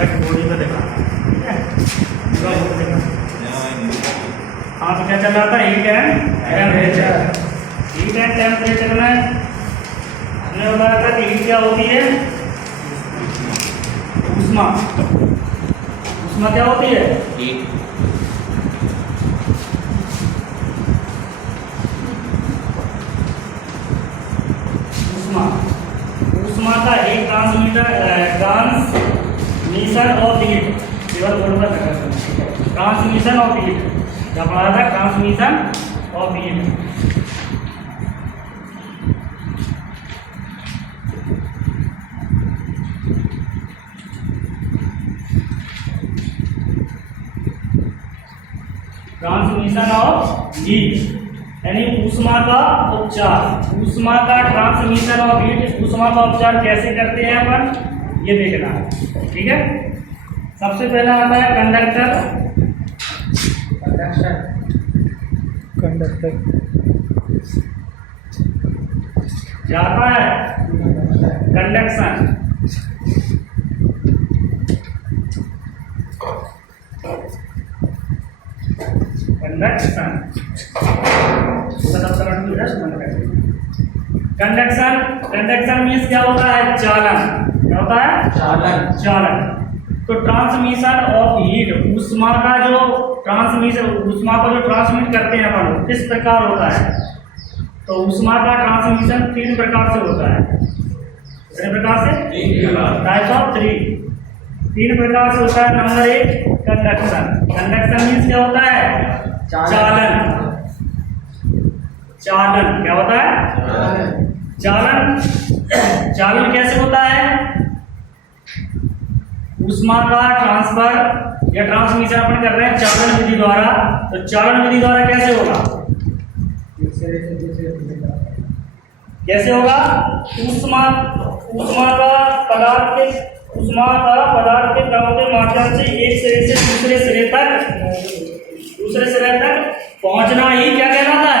Direct body में दिखाना है, ठीक है, पूरा वो दिखाना। हाँ तो क्या चल रहा था, heat and temperature. Heat and temperature में हमने बताया था कि हीट क्या होती है, ऊष्मा। ऊष्मा क्या होती है, हीट। ऊष्मा। ऊष्मा का एक ट्रांसमिशन ऑफ हीट, केवल बोर्ड पर लगा था, ट्रांसमिशन ऑफ हीट। क्या पढ़ा था, transmission of heat. Transmission of heat यानी ऊष्मा का उपचार। ऊष्मा का ट्रांसमिशन ऑफ हीट, ऊष्मा का उपचार कैसे करते हैं अपन, ये देखना है, ठीक है। सबसे पहला आता है कंडक्टर। कंडक्टर जाता है कंडक्शन। कंडक्शन कंडक्शन मीन्स क्या होता है, चालन। क्या होता है, चालन। चालन। तो ट्रांसमिशन ऑफ हीट, ऊष्मा का जो ट्रांसमिशन, ऊष्मा को जो ट्रांसमिट करते हैं अपन, किस प्रकार होता है। तो ऊष्मा का ट्रांसमिशन 3 प्रकार से होता है। कितने प्रकार से, टाइप्स ऑफ 3 प्रकार से होता है। Number 1 conduction. कंडक्शन मीन्स क्या होता है, चालन। चालन क्या होता है, चालन। चालन कैसे होता है, ऊष्मा का ट्रांसफर या ट्रांसमिशन अपन कर रहे हैं चालन विधि द्वारा। तो चालन विधि द्वारा कैसे होगा, कैसे होगा, ऊष्मा का पदार्थ के द्रव के माध्यम से एक सिरे से दूसरे सिरे तक पहुंचना ही क्या कहलाता है,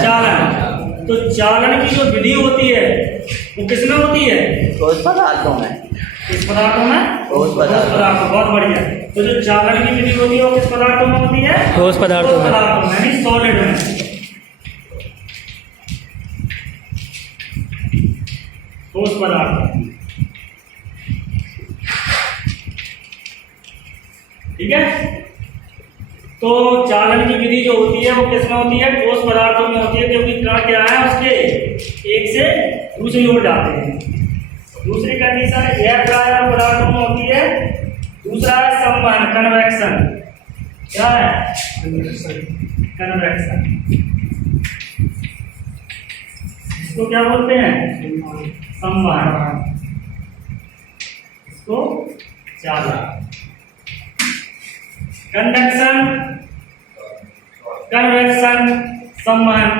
चालन। तो चालन की जो विधि होती है वो किसमें होती है, ठोस पदार्थों में। किस पदार्थों में, ठोस पदार्थों। बहुत बढ़िया। तो जो चालन की विधि होती है वो किस पदार्थों में होती है, ठोस पदार्थों में, यानी सॉलिड में। ठोस पदार्थ, ठीक है। तो चालन की विधि जो होती है वो किसमें होती है, ठोस पदार्थों में होती है, क्योंकि कण क्या है उसके एक से दूसरी ओर जाते हैं। दूसरी कंडीशन एयर ड्रायर पदार्थों में होती है। दूसरा है संवहन, कन्वेक्शन। क्या है, कन्वेक्शन। इसको क्या बोलते हैं, संवहन, इसको चालन। कंडक्शन, कन्वेक्शन, संवहन।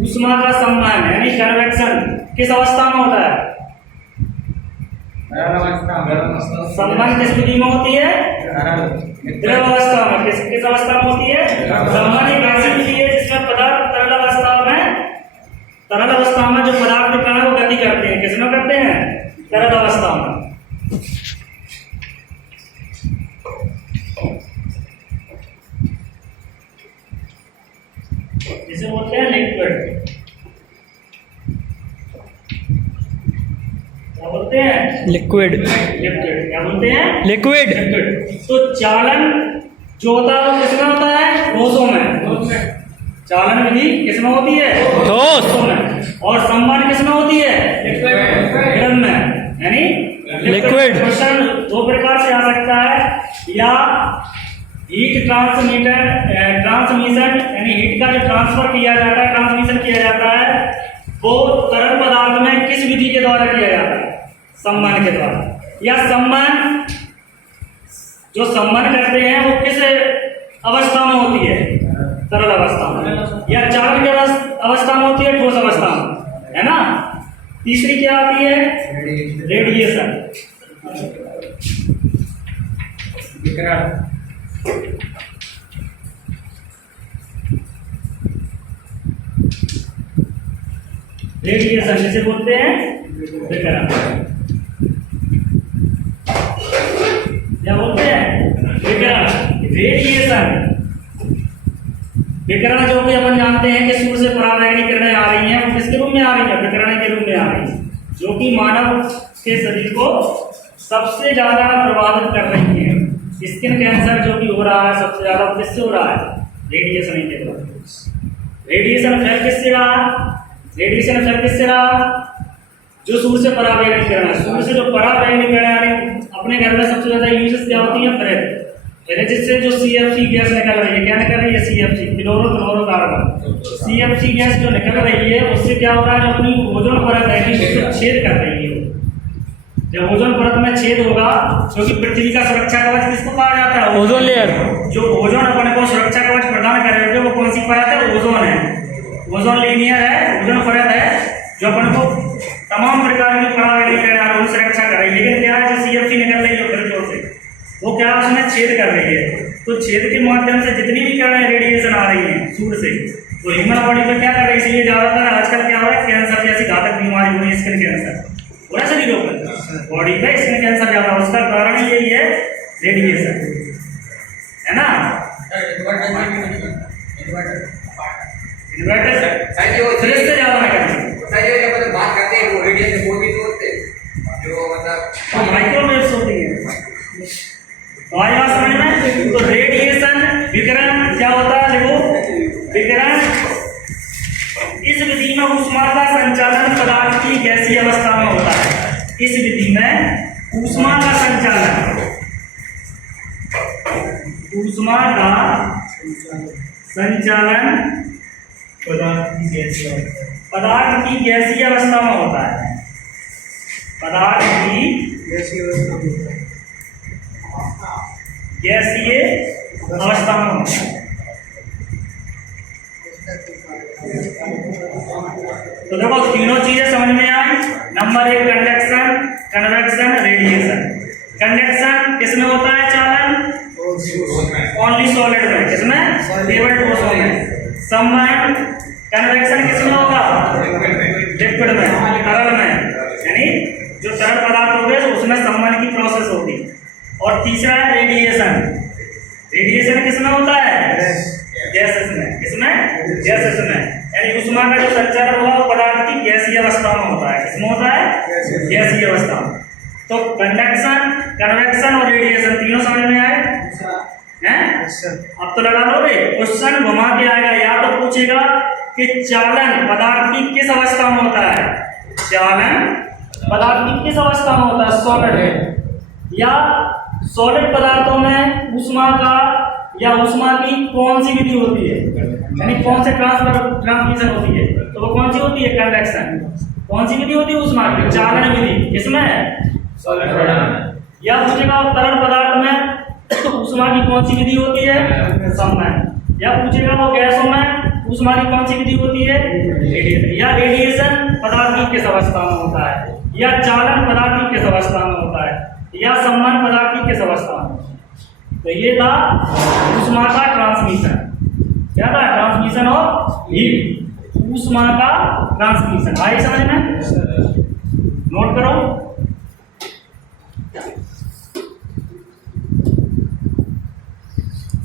ऊष्मा का संवहन यानी कन्वेक्शन किस अवस्था में होता है, संवहन किस विधि में होती है, द्रव अवस्था में। किस अवस्था में होती है, संवहन एक ऐसी विधि है जिसमें पदार्थ तरल अवस्था में जो पदार्थ के कण वो गति करते हैं, किसमें करते हैं, तरल अवस्था में। जिसे बोलते हैं लिक्विड। क्या बोलते हैं, लिक्विड। लिक्विड। क्या बोलते हैं, लिक्विड। लिक्विड। तो चालन जो होता है वो किसमें होता है, ठोसों में। चालन विधि किसमें होती है, ठोसों में। और संवहन किसमें होती है, लिक्विड में, यानी लिक्विड। क्वेश्चन 2 प्रकार से आ सकता है, या हीट ट्रांसमिशन यानी हीट का जो ट्रांसफर किया जाता है, ट्रांसमिशन किया जाता है, वो तरल पदार्थ में किस विधि के द्वारा किया जाता है, संवहन के द्वारा। या संवहन जो संवहन करते हैं वो किस अवस्था में होती है, तरल अवस्था में। या चालन की अवस्था में होती है, ठोस अवस्था में, है ना। तीसरी क्या आती है, रेडिएशन। रेडिएशन जिसे बोलते हैं विकिरण। क्या बोलते हैं विकिरण, रेडिएशन। विकिरण जो कि अपन जानते हैं कि सूर्य से पराबैंगनी किरणें आ रही हैं, वो किसके रूप में आ रही है? विकिरण के रूप में आ रही है, जो कि मानव के शरीर को सबसे ज्यादा प्रभावित कर रही है। स्किन कैंसर जो कि हो रहा है सबसे ज्यादा किससे हो रहा है? रेडिएशन के द्वारा। रेडिएशन फैल किससे रहा? रेडिएशन फैल किससे रहा? जो सूर्य से पराबैंगनी किरण है, सूर्य से जो पराबैंगनी किरण है, अपने घर में सबसे ज्यादा यूज क्या होती है? फ्रेज से जो CFC गैस निकल रही है, क्या निकल रही है? CFC, chlorofluorocarbon. CFC गैस जो निकल रही है उससे क्या हो रहा है? जो अपनी ओजोन परत है उससे छेद कर रही है। जब ओजोन परत में छेद होगा, क्योंकि पृथ्वी का सुरक्षा कवच किसको कहा जाता है? Ozone layer. जो ओजोन अपने को सुरक्षा कवच प्रदान कर रहे हैं वो कौन सी परत है? ओजोन है। ओजोन लेयर है, ओजोन परत है जो अपन को तमाम प्रकार की पराबैंगनी किरणों से सुरक्षा कर रही है। लेकिन क्या है, जो CFC निकल रही है फ्रिजों से, वो क्या उसमें छेद कर रही है। तो छेद के माध्यम से जितनी भी किरणें रेडिएशन आ रही है सूर्य से, वो ह्यूमन बॉडी पे क्या कर रही है? इसलिए ज्यादातर आजकल क्या हो रहा है? कैंसर जैसी घातक बीमारी हो रही है, स्किन कैंसर हो रहा है शरीरों पर, बॉडी पे स्किन कैंसर ज्यादा। उसका कारण यही है रेडिएशन, है ना? इन्वर्टर फ्रिज से ज्यादा ना करें। बात करते हैं वो रेडिएशन कोड भी तो होते हैं जो मतलब माइक्रोवेव्स होती है। तो आई बात समझ में? तो रेडिएशन विकिरण क्या होता है? देखो, विकिरण इस विधि में ऊष्मा का संचालन पदार्थ की गैसीय अवस्था में होता है। इस विधि में ऊष्मा का संचालन, ऊष्मा का संचालन पदार्थ की गैसीय अवस्था में होता है। पदार्थ की गैसीय अवस्था में होता है। तो देखो तीनों चीजें समझ में आई। Number 1 conduction, convection, radiation. Conduction किसमें होता है? चालन ओनली सॉलिड में, किसमें? केवल ठोसों में। संवहन कन्वेक्शन किसमें होगा? लिक्विड में, तरल में, यानी जो तरल पदार्थ हो गए उसमें संवहन की प्रोसेस होगी। और तीसरा है रेडिएशन। रेडिएशन किसमें होता है? गैसेस में। किसमें? गैसेस में। यानी ऊष्मा का जो संचालन होगा वो पदार्थ की गैसीय अवस्था में होता है। किसमें होता है? गैसीय अवस्था में। तो कंडक्शन, कन्वेक्शन और रेडिएशन तीनों समझ में आए हैं? अब तो लगा लो रे, क्वेश्चन घुमा के आएगा। या तो पूछेगा कि चालन पदार्थ की किस अवस्था में होता है? चालन पदार्थ की किस अवस्था में होता है? सॉलिड। या सॉलिड पदार्थों में ऊष्मा का या ऊष्मा की कौन सी विधि होती है? यानी कौन से ट्रांसमिशन होती है? तो वो कौन सी होती है? कन्वेक्शन। कौन सी विधि होती है ऊष्मा की? चालन विधि। किसमें है? सॉलिड। या पूछेगा तरल पदार्थ में ऊष्मा की कौन सी विधि होती है? संवहन। या पूछेगा वो गैसों में ऊष्मा की कौन सी विधि होती है? रेडिएशन। या रेडिएशन पदार्थ की किस अवस्था में होता है? या चालन पदार्थ की किस अवस्था में होता है? या संवहन पदार्थ की किस अवस्था में? तो ये था ऊष्मा का ट्रांसमिशन। क्या था? ट्रांसमिशन ऑफ हीट, ऊष्मा का ट्रांसमिशन। आई समझ में? नोट करो।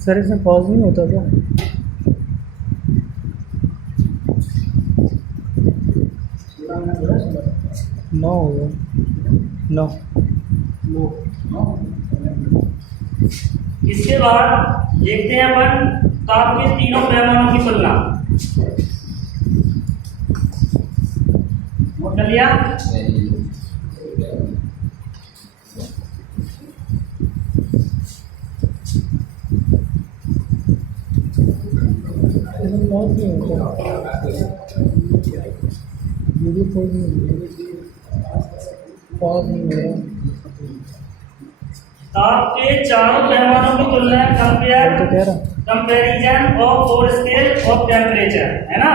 सर इसमें पॉज नहीं होता क्या? नो होगा। नो। इसके बाद देखते हैं अपन ताप के तीनों पैमानों की तुलना। नोट कर लिया? पॉज नहीं होता। वीडियो पॉज नहीं हो रहा। ताप के चारों पैमानों की तुलना comparison of 4 scale of temperature, है ना?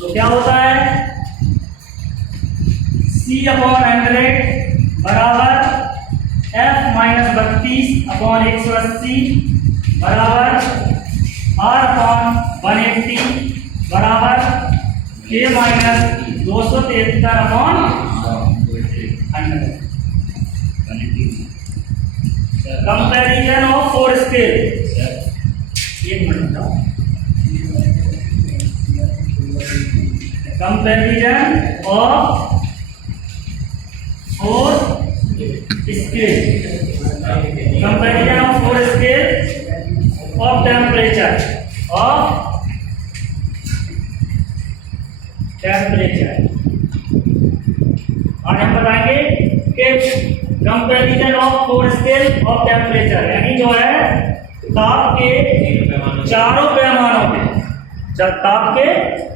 तो क्या होता है? C/100 बराबर F-32/180 बराबर R/180 बराबर K-273/100। Comparison of 4 scale. एक minute, comparison of 4 scale, comparison of 4 scale of temperature, और हम बताएंगे कि comparison of 4 scale of temperature, यानी जो है ताप के चारों पैमानों पे, ताप के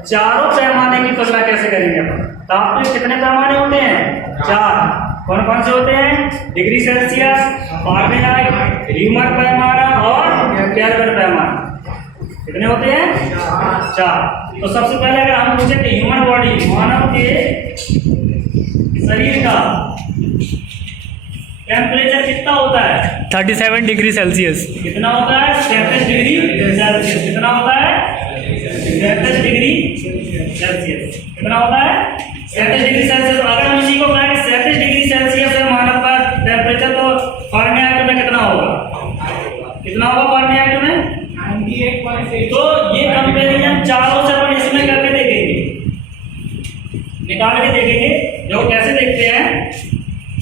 चारों पैमाने की तुलना कैसे करेंगे अपन। ताप के कितने पैमाने होते हैं? 4। कौन कौन से होते हैं? डिग्री सेल्सियस, फारेनहाइट, रीमर पैमाना और केल्विन पैमाना। कितने होते हैं? 4। तो सबसे पहले अगर हम पूछे कि ह्यूमन बॉडी, मानव के शरीर का टेम्परेचर कितना होता है? 37 डिग्री सेल्सियस। कितना होता है? 37 डिग्री सेल्सियस। कितना होता है? 37 डिग्री सेल्सियस। कितना होता है? 37 डिग्री सेल्सियस। अगर हम इसी को कहें कि 37 डिग्री सेल्सियस है मानव का टेम्परेचर, तो फारेनहाइट में कितना होगा? कितना होगा फारेनहाइट में? 98.6। तो ये कंपैरिजन चारों से अपन इसमें करके देखेंगे, निकाल के देखेंगे। जो कैसे देखते हैं,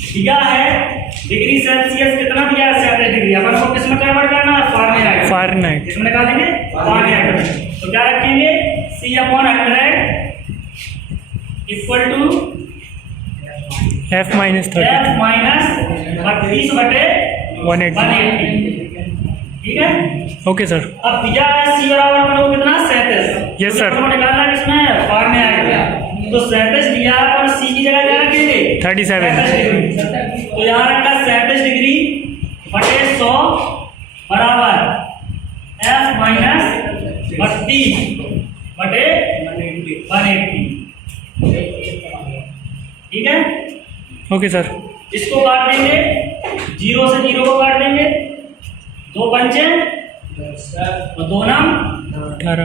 दिया है डिग्री सेल्सियस, कितना दिया है? 37 डिग्री। अपन को किसमें कन्वर्ट करना है? फारेनहाइट। किसमें निकालेंगे? फारेनहाइट में। तो क्या रखेंगे? C/100 equal to F minus 32/180। ठीक है, ओके सर। अब दिया है C बराबर अपन को कितना? 37। Yes sir. तो निकालना किसमें? फारेनहाइट में। तो 37 दिया है और C की जगह क्या रखेंगे? 37। तो यहाँ रखा 37 डिग्री बटे 100 बराबर F माइनस 32/180। ठीक है, ओके सर। इसको काट देंगे, 0 से 0 को काट देंगे, 2 पंचे और 2 नाम 18।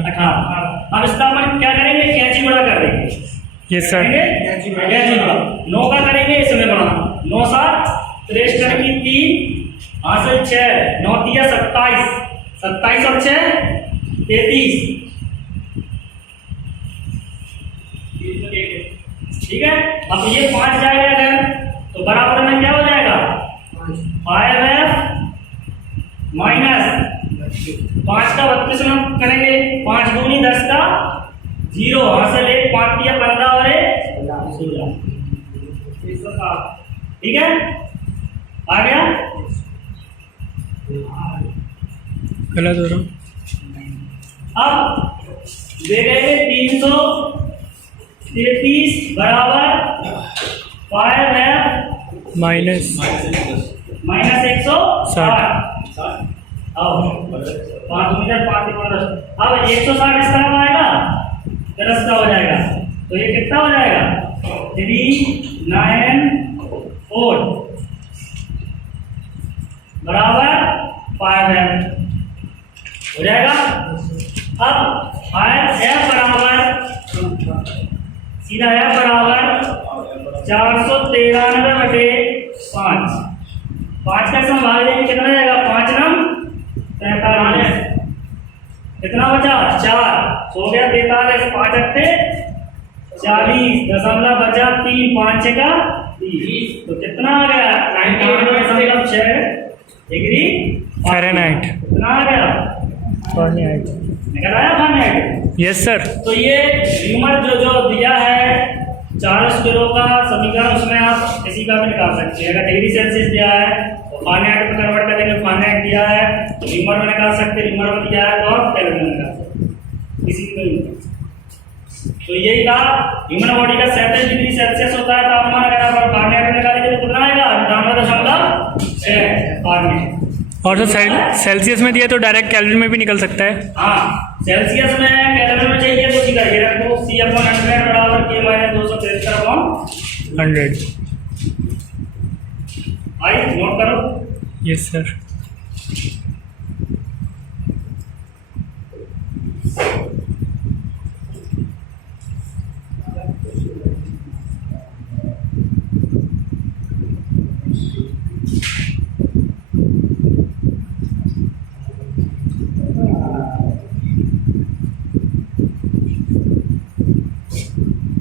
अब इसका अपन क्या करेंगे? कैंची बड़ा कर देंगे। Yes sir. कैंची बड़ा 9 का करेंगे, इसमें बड़ा 9 7 3 करेंगे 3 हासिल 6 9 3 27 27 और 6 33। ठीक है, अब ये 5 जाएगा अगर, तो बराबर में क्या हो जाएगा? 5F माइनस 5 का 32 में करेंगे, 5 दूनी 10 का 0 हासिल 1 5 दिया 15 और 16। ठीक है, आ गया? गलत हो रहा हूँ। अब दे गए 333 बराबर 5F माइनस 160। अब 5 160 इस तरफ आएगा, 10 का हो जाएगा, तो ये कितना हो जाएगा? 394 बराबर 5F हो जाएगा। अब 5F बराबर सीधा F बराबर 493/5। 5 का सम भाग देंगे, कितना जाएगा? 5 नम 43। कितना बचा? 4 हो गया 43, 5 अट्ठे 40 दशमलव बचा 3 5 का 30। तो कितना आ गया? 98.6 डिग्री फ़ारेनहाइट। कितना आ गया? फ़ारेनहाइट। निकल आया फ़ारेनहाइट? Yes sir. तो ये ह्यूमर जो दिया है 4 स्केलों का समीकरण, उसमें आप किसी का भी निकाल सकते हैं। अगर डिग्री सेल्सियस दिया है तो फारेनहाइट में कन्वर्ट करेंगे, फारेनहाइट दिया है तो ह्यूमर में निकाल सकते हैं, ह्यूमर में दिया है तो आप केल्विन में निकाल सकते हैं, किसी भी में। तो यही था ह्यूमन बॉडी का 37 डिग्री सेल्सियस होता है तापमान। अगर आप फारेनहाइट में निकालेंगे तो कितना आएगा? 98.6 फारेनहाइट। और तो सेल्सियस में दिया तो डायरेक्ट कैलोरी में भी निकल सकता है। हाँ, सेल्सियस में कैलोरी में चाहिए तो सीधा ये रखो C/100 बराबर K - 273/100। आई नोट करो। Yes sir.